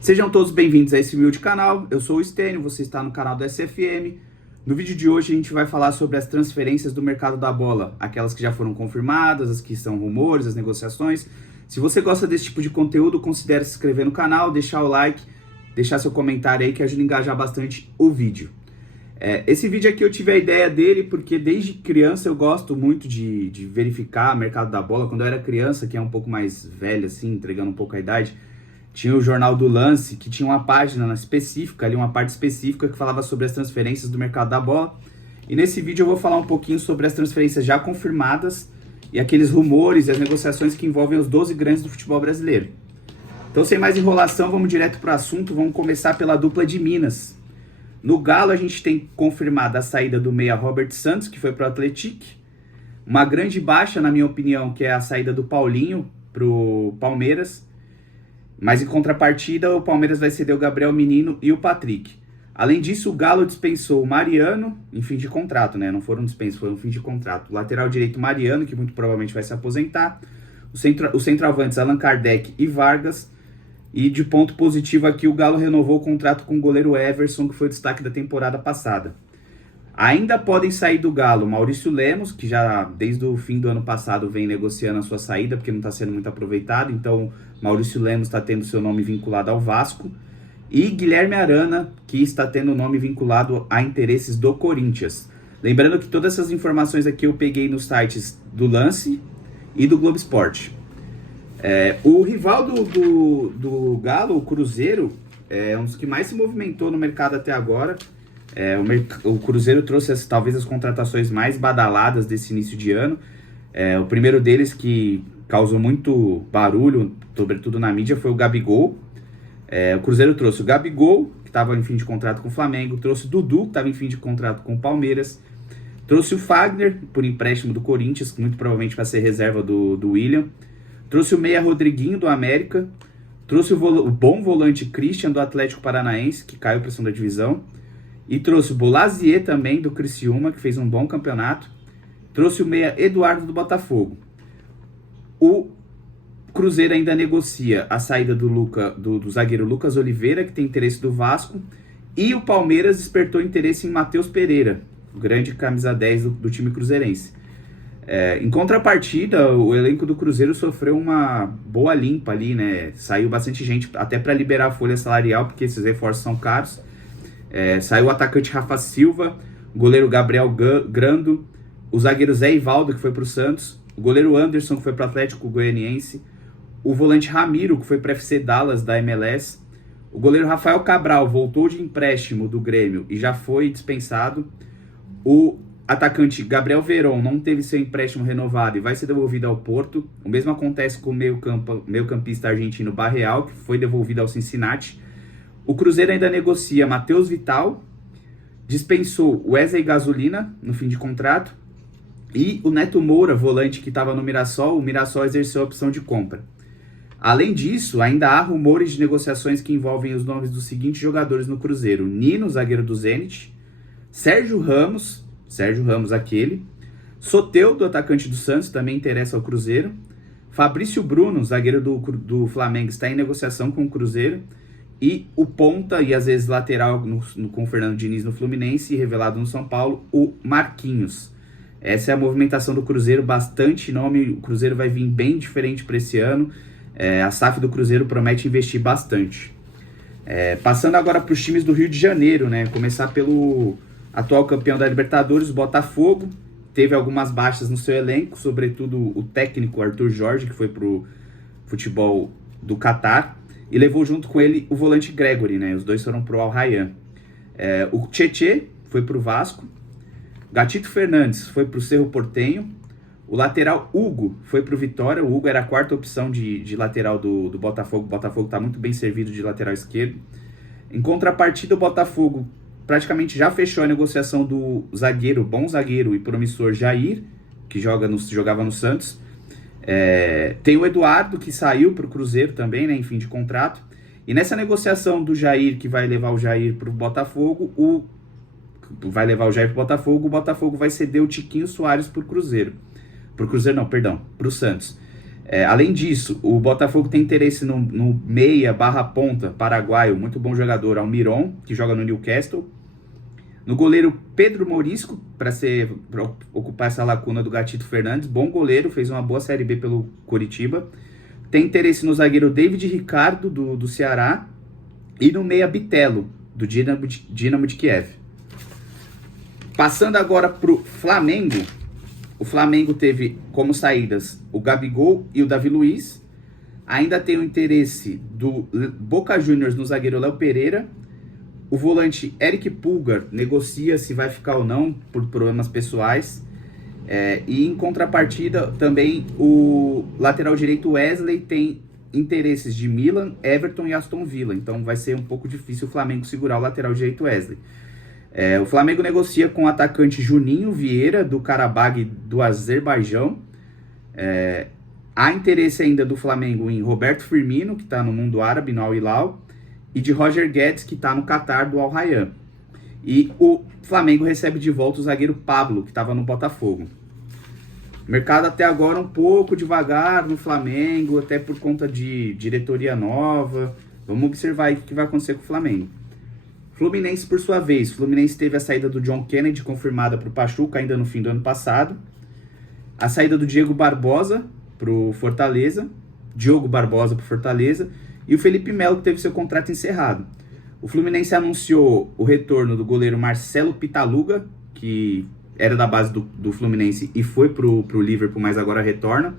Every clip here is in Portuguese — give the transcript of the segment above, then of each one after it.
Sejam todos bem-vindos a esse humilde canal. Eu sou o Stênio, você está no canal do SFM. No vídeo de hoje a gente vai falar sobre as transferências do mercado da bola, aquelas que já foram confirmadas, as que são rumores, as negociações. Se você gosta desse tipo de conteúdo, considere se inscrever no canal, deixar o like, deixar seu comentário aí que ajuda a engajar bastante o vídeo. Esse vídeo aqui eu tive a ideia dele porque desde criança eu gosto muito de verificar o mercado da bola. Quando eu era criança, que é um pouco mais velho assim, entregando um pouco a idade, tinha o Jornal do Lance, que tinha uma página específica, ali uma parte específica que falava sobre as transferências do mercado da bola. E nesse vídeo eu vou falar um pouquinho sobre as transferências já confirmadas e aqueles rumores e as negociações que envolvem os 12 grandes do futebol brasileiro. Então, sem mais enrolação, vamos direto para o assunto. Vamos começar pela dupla de Minas. No Galo, a gente tem confirmada a saída do meia Robert Santos, que foi para o Atlético. Uma grande baixa, na minha opinião, que é a saída do Paulinho para o Palmeiras. Mas em contrapartida, o Palmeiras vai ceder o Gabriel Menino e o Patrick. Além disso, o Galo dispensou o Mariano em fim de contrato, né? Não foram dispensos, foram fim de contrato. O lateral direito Mariano, que muito provavelmente vai se aposentar. Os centroavantes Allan Kardec e Vargas. E de ponto positivo aqui, o Galo renovou o contrato com o goleiro Everson, que foi o destaque da temporada passada. Ainda podem sair do Galo Maurício Lemos, que já desde o fim do ano passado vem negociando a sua saída, porque não está sendo muito aproveitado. Então, Maurício Lemos está tendo seu nome vinculado ao Vasco. E Guilherme Arana, que está tendo o nome vinculado a interesses do Corinthians. Lembrando que todas essas informações aqui eu peguei nos sites do Lance e do Globo Esporte. O rival do Galo, o Cruzeiro, é um dos que mais se movimentou no mercado até agora. O Cruzeiro trouxe talvez as contratações mais badaladas desse início de ano. O primeiro deles, que causou muito barulho, sobretudo na mídia, foi o Gabigol. O Cruzeiro trouxe o Gabigol, que estava em fim de contrato com o Flamengo, trouxe o Dudu, que estava em fim de contrato com o Palmeiras, trouxe o Fagner, por empréstimo do Corinthians, que muito provavelmente vai ser reserva do William, trouxe o meia Rodriguinho, do América, trouxe o bom volante Christian, do Atlético Paranaense, que caiu para a segunda divisão, e trouxe o Bolazier também, do Criciúma, que fez um bom campeonato. Trouxe o meia Eduardo, do Botafogo. O Cruzeiro ainda negocia a saída do zagueiro Lucas Oliveira, que tem interesse do Vasco. E o Palmeiras despertou interesse em Matheus Pereira, o grande camisa 10 do time cruzeirense. Em contrapartida, o elenco do Cruzeiro sofreu uma boa limpa ali, né? Saiu bastante gente, até para liberar a folha salarial, porque esses reforços são caros. Saiu o atacante Rafa Silva, o goleiro Gabriel Grando, o zagueiro Zé Ivaldo, que foi para o Santos, o goleiro Anderson, que foi para o Atlético Goianiense, o volante Ramiro, que foi para o FC Dallas, da MLS, o goleiro Rafael Cabral voltou de empréstimo do Grêmio e já foi dispensado, o atacante Gabriel Veron não teve seu empréstimo renovado e vai ser devolvido ao Porto. O mesmo acontece com o meio-campista argentino Barreal, que foi devolvido ao Cincinnati. O Cruzeiro ainda negocia Matheus Vital, dispensou Wesley Gasolina no fim de contrato, e o Neto Moura, volante que estava no Mirassol, o Mirassol exerceu a opção de compra. Além disso, ainda há rumores de negociações que envolvem os nomes dos seguintes jogadores no Cruzeiro: Nino, zagueiro do Zenit, Sérgio Ramos aquele, Soteldo, atacante do Santos, também interessa ao Cruzeiro, Fabrício Bruno, zagueiro do Flamengo, está em negociação com o Cruzeiro, e o ponta e às vezes lateral com o Fernando Diniz no Fluminense e revelado no São Paulo, o Marquinhos. Essa é a movimentação do Cruzeiro, bastante nome. O Cruzeiro vai vir bem diferente para esse ano. A SAF do Cruzeiro promete investir bastante. Passando agora para os times do Rio de Janeiro, né? Começar pelo atual campeão da Libertadores, o Botafogo. Teve algumas baixas no seu elenco, sobretudo o técnico Arthur Jorge, que foi para o futebol do Catar. E levou junto com ele o volante Gregory, né? Os dois foram pro Al Rayyan. O Tietê foi pro Vasco. Gatito Fernandes foi pro Cerro Porteño. O lateral Hugo foi pro Vitória. O Hugo era a quarta opção de lateral do Botafogo. O Botafogo tá muito bem servido de lateral esquerdo. Em contrapartida, o Botafogo praticamente já fechou a negociação do bom zagueiro e promissor Jair, que jogava no Santos. Tem o Eduardo, que saiu para o Cruzeiro também, né, em fim de contrato. E nessa negociação do Jair, que vai levar o Jair para o Botafogo, o Botafogo vai ceder o Tiquinho Soares para o Cruzeiro. Para o Santos. Além disso, o Botafogo tem interesse no meia barra ponta paraguaio, muito bom jogador, Almiron, que joga no Newcastle. No goleiro Pedro Mourisco, para ocupar essa lacuna do Gatito Fernandes, bom goleiro, fez uma boa Série B pelo Coritiba. Tem interesse no zagueiro David Ricardo, do Ceará, e no meia Bitelo, do Dinamo de Kiev. Passando agora para o Flamengo. O Flamengo teve como saídas o Gabigol e o Davi Luiz. Ainda tem o interesse do Boca Juniors no zagueiro Léo Pereira. O volante Eric Pulgar negocia se vai ficar ou não por problemas pessoais. E em contrapartida, também o lateral direito Wesley tem interesses de Milan, Everton e Aston Villa. Então vai ser um pouco difícil o Flamengo segurar o lateral direito Wesley. O Flamengo negocia com o atacante Juninho Vieira, do Karabag do Azerbaijão. Há interesse ainda do Flamengo em Roberto Firmino, que está no mundo árabe, no Al Hilal, e de Roger Guedes, que está no Qatar, do Al Rayyan. E o Flamengo recebe de volta o zagueiro Pablo, que estava no Botafogo. O mercado até agora um pouco devagar no Flamengo, até por conta de diretoria nova. Vamos observar aí o que vai acontecer com o Flamengo. Fluminense, por sua vez. Fluminense teve a saída do John Kennedy, confirmada para o Pachuca ainda no fim do ano passado. A saída do Diego Barbosa para o Fortaleza. Diogo Barbosa para o Fortaleza. E o Felipe Melo, que teve seu contrato encerrado. O Fluminense anunciou o retorno do goleiro Marcelo Pitaluga, que era da base do Fluminense e foi para o Liverpool, mas agora retorna.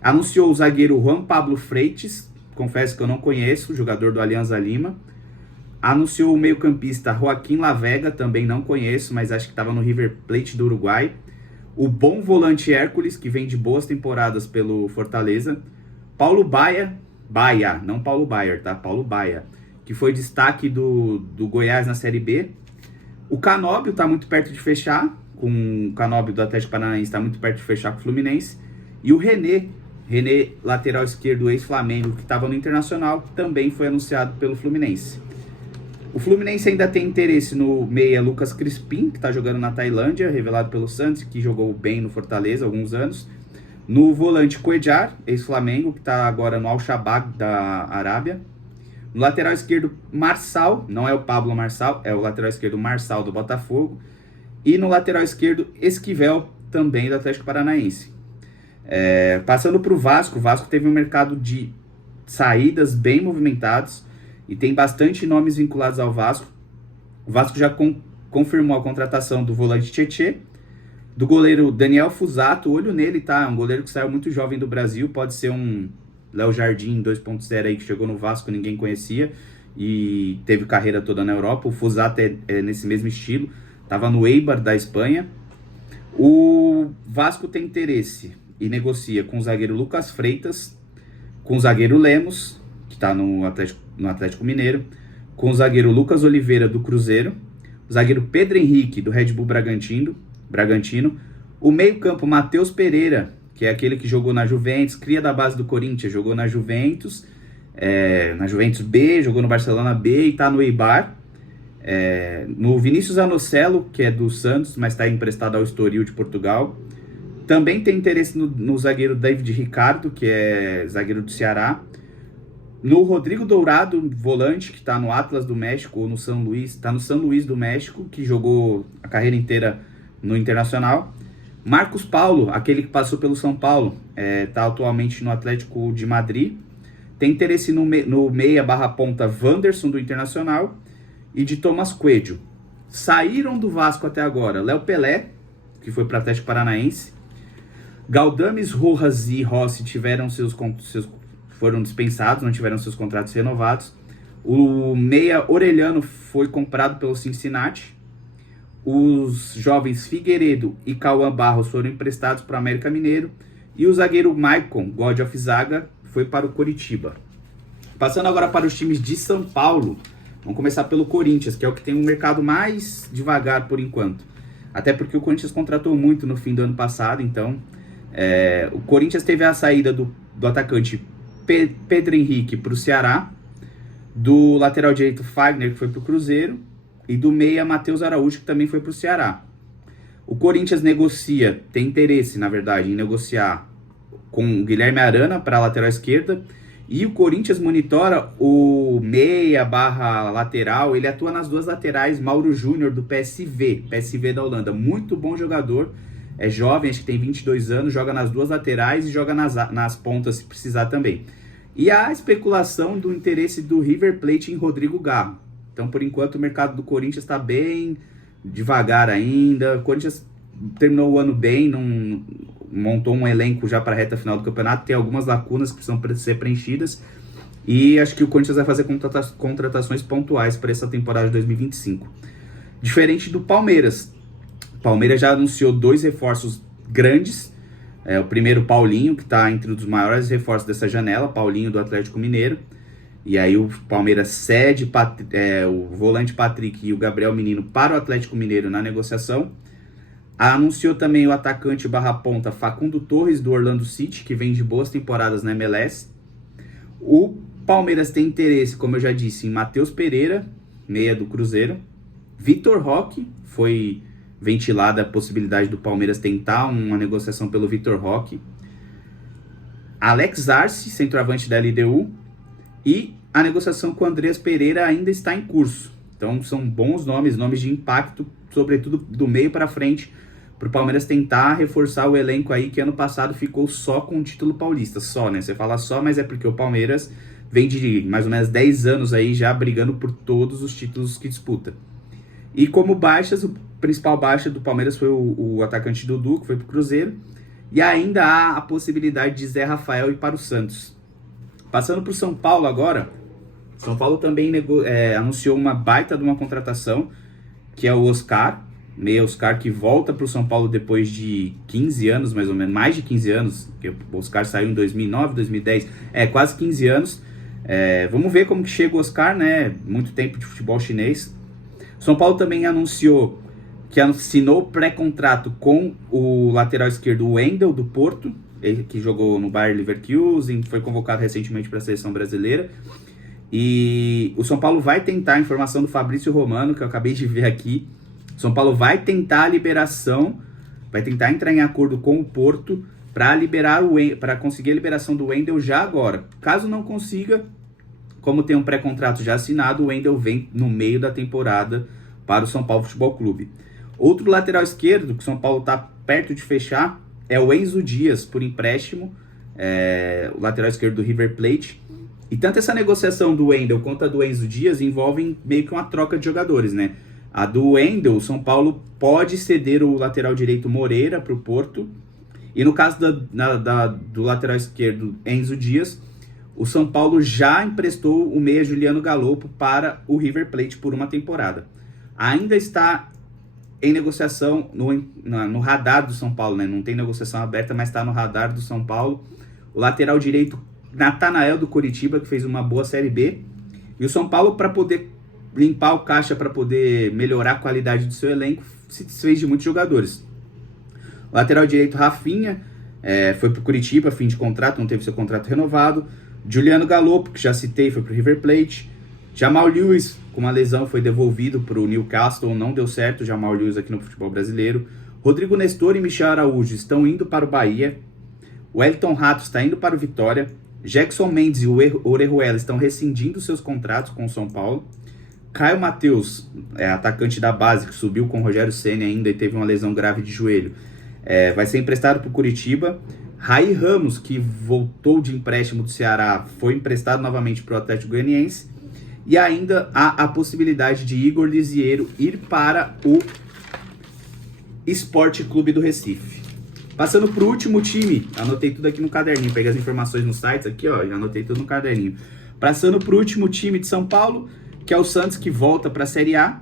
Anunciou o zagueiro Juan Pablo Freitas, confesso que eu não conheço, jogador do Alianza Lima. Anunciou o meio-campista Joaquim Lavega, também não conheço, mas acho que estava no River Plate do Uruguai. O bom volante Hércules, que vem de boas temporadas pelo Fortaleza. Paulo Baia, não Paulo Baier, tá? Paulo Baia, que foi destaque do Goiás na Série B. O Canóbio está muito perto de fechar, com o Canóbio do Atlético Paranaense está muito perto de fechar com o Fluminense. E o René, lateral esquerdo ex-Flamengo, que estava no Internacional, também foi anunciado pelo Fluminense. O Fluminense ainda tem interesse no meia Lucas Crispim, que está jogando na Tailândia, revelado pelo Santos, que jogou bem no Fortaleza há alguns anos. No volante Cuéllar, ex-Flamengo, que está agora no Al-Shabaab da Arábia. No lateral esquerdo, Marçal, não é o Pablo Marçal, é o lateral esquerdo Marçal do Botafogo. E no lateral esquerdo, Esquivel, também do Atlético Paranaense. Passando para o Vasco teve um mercado de saídas bem movimentados e tem bastante nomes vinculados ao Vasco. O Vasco já confirmou a contratação do volante Tietê, do goleiro Daniel Fusato, olho nele, tá? É um goleiro que saiu muito jovem do Brasil, pode ser um Léo Jardim 2.0 aí que chegou no Vasco, ninguém conhecia e teve carreira toda na Europa. O Fusato é nesse mesmo estilo, estava no Eibar da Espanha. O Vasco tem interesse e negocia com o zagueiro Lucas Freitas, com o zagueiro Lemos, que está no Atlético Mineiro, com o zagueiro Lucas Oliveira do Cruzeiro, o zagueiro Pedro Henrique do Red Bull Bragantino, o meio-campo Matheus Pereira, que é aquele que jogou na Juventus, cria da base do Corinthians, jogou na Juventus B, jogou no Barcelona B e está no Eibar. No Vinícius Anocelo, que é do Santos, mas está emprestado ao Estoril de Portugal. Também tem interesse no zagueiro David Ricardo, que é zagueiro do Ceará. No Rodrigo Dourado, volante, que está no Atlas do México, ou no São Luís, está no São Luís do México, que jogou a carreira inteira no Internacional. Marcos Paulo, aquele que passou pelo São Paulo, está atualmente no Atlético de Madrid. Tem interesse no meia barra ponta Wanderson do Internacional e de Thomas Coelho. Saíram do Vasco até agora Léo Pelé, que foi para o Atlético Paranaense. Galdames, Rojas e Rossi foram dispensados, não tiveram seus contratos renovados. O meia Orelhano foi comprado pelo Cincinnati. Os jovens Figueiredo e Cauã Barros foram emprestados para o América Mineiro. E o zagueiro Maicon, God of Zaga, foi para o Coritiba. Passando agora para os times de São Paulo. Vamos começar pelo Corinthians, que é o que tem um mercado mais devagar por enquanto. Até porque o Corinthians contratou muito no fim do ano passado, então... o Corinthians teve a saída do atacante Pedro Henrique para o Ceará, do lateral direito Fagner, que foi para o Cruzeiro, e do meia Matheus Araújo, que também foi para o Ceará. O Corinthians tem interesse, na verdade, em negociar com o Guilherme Arana para a lateral esquerda. E o Corinthians monitora o meia/lateral, ele atua nas duas laterais, Mauro Júnior do PSV da Holanda, muito bom jogador, é jovem, acho que tem 22 anos, joga nas duas laterais e joga nas pontas se precisar também. E há a especulação do interesse do River Plate em Rodrigo Garro. Então, por enquanto, o mercado do Corinthians está bem devagar ainda. O Corinthians terminou o ano bem, não montou um elenco já para a reta final do campeonato, tem algumas lacunas que precisam ser preenchidas, e acho que o Corinthians vai fazer contratações pontuais para essa temporada de 2025. Diferente do Palmeiras. O Palmeiras já anunciou 2 reforços grandes. O primeiro, Paulinho, que está entre os maiores reforços dessa janela, Paulinho do Atlético Mineiro. E aí o Palmeiras cede o volante Patrick e o Gabriel Menino para o Atlético Mineiro na negociação. Anunciou também o atacante /ponta Facundo Torres, do Orlando City, que vem de boas temporadas na MLS. O Palmeiras tem interesse, como eu já disse, em Matheus Pereira, meia do Cruzeiro. Vitor Roque, foi ventilada a possibilidade do Palmeiras tentar uma negociação pelo Vitor Roque. Alex Arce, centroavante da LDU. E a negociação com o Andreas Pereira ainda está em curso. Então são bons nomes de impacto, sobretudo do meio para frente, para o Palmeiras tentar reforçar o elenco aí, que ano passado ficou só com o título paulista. Só, né? Você fala só, mas é porque o Palmeiras vem de mais ou menos 10 anos aí já brigando por todos os títulos que disputa. E como baixas, o principal baixa do Palmeiras foi o atacante Dudu, que foi para o Cruzeiro. E ainda há a possibilidade de Zé Rafael ir para o Santos. Passando para o São Paulo agora, São Paulo também anunciou uma baita de uma contratação, que é o Oscar, meia Oscar, que volta para o São Paulo depois de 15 anos, mais ou menos, mais de 15 anos, porque o Oscar saiu em 2009, 2010, quase 15 anos. Vamos ver como que chega o Oscar, né? Muito tempo de futebol chinês. São Paulo também anunciou que assinou pré-contrato com o lateral esquerdo Wendel, do Porto, ele que jogou no Bayer Leverkusen, foi convocado recentemente para a seleção brasileira. E o São Paulo vai tentar, a informação do Fabrício Romano, que eu acabei de ver aqui, São Paulo vai tentar a liberação, vai tentar entrar em acordo com o Porto para conseguir a liberação do Wendel já agora. Caso não consiga, como tem um pré-contrato já assinado, o Wendel vem no meio da temporada para o São Paulo Futebol Clube. Outro lateral esquerdo que o São Paulo está perto de fechar é o Enzo Dias, por empréstimo, o lateral esquerdo do River Plate. E tanto essa negociação do Wendel quanto a do Enzo Dias envolvem meio que uma troca de jogadores, né? A do Wendel, o São Paulo pode ceder o lateral direito Moreira para o Porto. E no caso do lateral esquerdo Enzo Dias, o São Paulo já emprestou o meia Juliano Galopo para o River Plate por uma temporada. Ainda está em negociação no radar do São Paulo, né? Não tem negociação aberta, mas está no radar do São Paulo. O lateral direito Natanael do Coritiba, que fez uma boa Série B. E o São Paulo, para poder limpar o caixa, para poder melhorar a qualidade do seu elenco, se desfez de muitos jogadores. O lateral direito Rafinha foi para o Coritiba, fim de contrato, não teve seu contrato renovado. Juliano Galopo, que já citei, foi para o River Plate. Jamal Lewis, com uma lesão, foi devolvido para o Newcastle, não deu certo o Jamal Lewis aqui no futebol brasileiro. Rodrigo Nestor e Michel Araújo estão indo para o Bahia. O Wellington Rato está indo para o Vitória. Jackson Mendes e o Orejuela estão rescindindo seus contratos com o São Paulo. Caio Matheus, atacante da base, que subiu com o Rogério Ceni ainda e teve uma lesão grave de joelho, vai ser emprestado para o Curitiba. Raí Ramos, que voltou de empréstimo do Ceará, foi emprestado novamente para o Atlético Goianiense. E ainda há a possibilidade de Igor Lisieiro ir para o Esporte Clube do Recife. Passando para o último time, anotei tudo aqui no caderninho, peguei as informações nos sites aqui, ó, e anotei tudo no caderninho. Passando para o último time de São Paulo, que é o Santos, que volta para a Série A.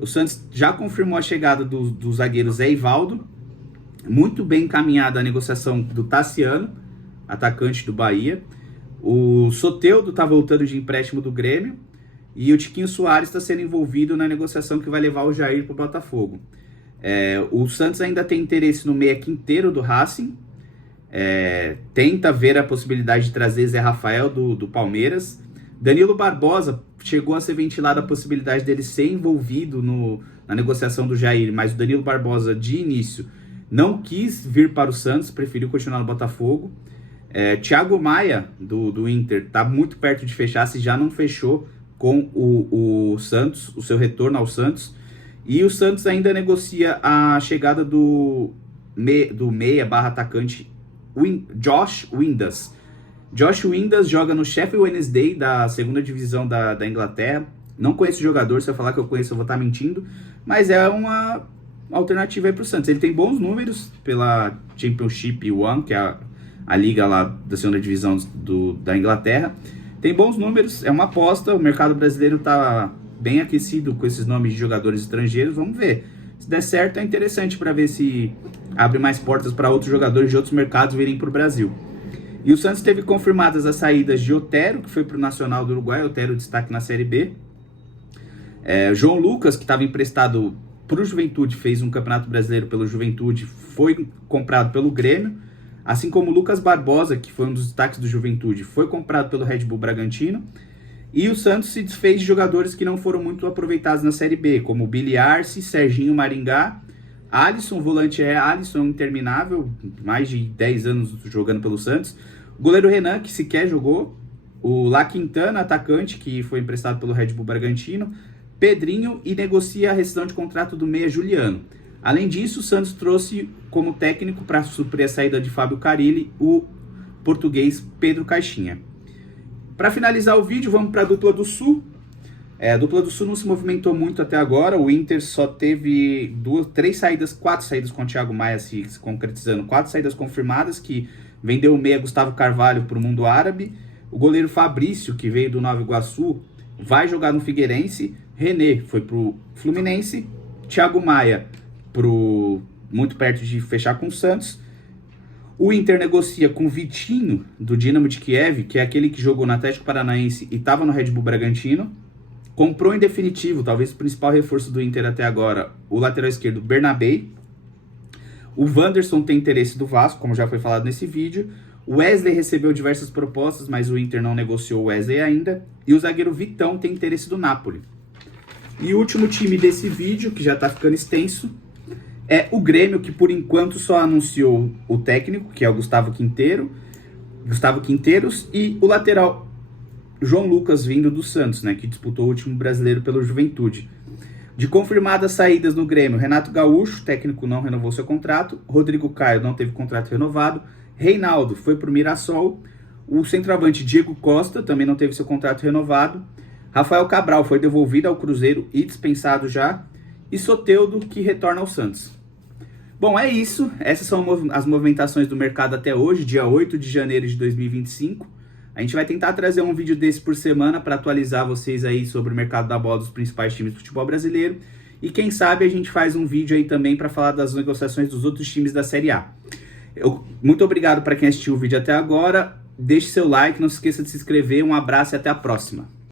O Santos já confirmou a chegada do zagueiro Zé Ivaldo. Muito bem encaminhada a negociação do Tassiano, atacante do Bahia. O Soteldo está voltando de empréstimo do Grêmio. E o Tiquinho Soares está sendo envolvido na negociação que vai levar o Jair para o Botafogo. O Santos ainda tem interesse no meia Quinteiro do Racing. Tenta ver a possibilidade de trazer Zé Rafael do Palmeiras. Danilo Barbosa, chegou a ser ventilada a possibilidade dele ser envolvido na negociação do Jair, mas o Danilo Barbosa, de início, não quis vir para o Santos, preferiu continuar no Botafogo. Thiago Maia, do Inter, está muito perto de fechar, se já não fechou com o Santos, o seu retorno ao Santos. E o Santos ainda negocia a chegada do meia/atacante Josh Windass. Josh Windass joga no Sheffield Wednesday, da segunda divisão da Inglaterra. Não conheço o jogador, se eu falar que eu conheço eu vou estar mentindo, mas é uma alternativa aí para o Santos. Ele tem bons números pela Championship One, que é a liga lá da segunda divisão da Inglaterra. Tem bons números, é uma aposta, o mercado brasileiro está bem aquecido com esses nomes de jogadores estrangeiros, vamos ver. Se der certo é interessante para ver se abre mais portas para outros jogadores de outros mercados virem para o Brasil. E o Santos teve confirmadas as saídas de Otero, que foi para o Nacional do Uruguai, Otero destaque na Série B. João Lucas, que estava emprestado para o Juventude, fez um campeonato brasileiro pelo Juventude, foi comprado pelo Grêmio. Assim como Lucas Barbosa, que foi um dos destaques do Juventude, foi comprado pelo Red Bull Bragantino. E o Santos se desfez de jogadores que não foram muito aproveitados na Série B, como Billy Arce, Serginho Maringá, Alisson, volante Alisson, interminável, mais de 10 anos jogando pelo Santos. O goleiro Renan, que sequer jogou. O La Quintana, atacante, que foi emprestado pelo Red Bull Bragantino. Pedrinho, e negocia a rescisão de contrato do meia Juliano. Além disso, o Santos trouxe como técnico para suprir a saída de Fábio Carille o português Pedro Caixinha. Para finalizar o vídeo, vamos para a dupla do Sul. A dupla do Sul não se movimentou muito até agora. O Inter só teve 4 saídas com o Thiago Maia se concretizando. 4 saídas confirmadas, que vendeu o meia Gustavo Carvalho para o mundo árabe. O goleiro Fabrício, que veio do Nova Iguaçu, vai jogar no Figueirense. René foi para o Fluminense. Thiago Maia muito perto de fechar com o Santos. O Inter negocia com o Vitinho, do Dinamo de Kiev, que é aquele que jogou no Atlético Paranaense e estava no Red Bull Bragantino. Comprou em definitivo, talvez o principal reforço do Inter até agora, o lateral esquerdo Bernabé. O Wanderson tem interesse do Vasco, como já foi falado nesse vídeo. O Wesley recebeu diversas propostas, mas o Inter não negociou o Wesley ainda. E o zagueiro Vitão tem interesse do Napoli. E o último time desse vídeo, que já está ficando extenso, é o Grêmio, que por enquanto só anunciou o técnico, que é o Gustavo Quinteiros, e o lateral João Lucas, vindo do Santos, né, que disputou o último brasileiro pelo Juventude. De confirmadas saídas no Grêmio, Renato Gaúcho, técnico, não renovou seu contrato. Rodrigo Caio não teve contrato renovado. Reinaldo foi para o Mirassol. O centroavante Diego Costa também não teve seu contrato renovado. Rafael Cabral foi devolvido ao Cruzeiro e dispensado já. E Soteldo, que retorna ao Santos. Bom, é isso. Essas são as movimentações do mercado até hoje, dia 8 de janeiro de 2025. A gente vai tentar trazer um vídeo desse por semana para atualizar vocês aí sobre o mercado da bola dos principais times do futebol brasileiro. E quem sabe a gente faz um vídeo aí também para falar das negociações dos outros times da Série A. Muito obrigado para quem assistiu o vídeo até agora. Deixe seu like, não se esqueça de se inscrever. Um abraço e até a próxima.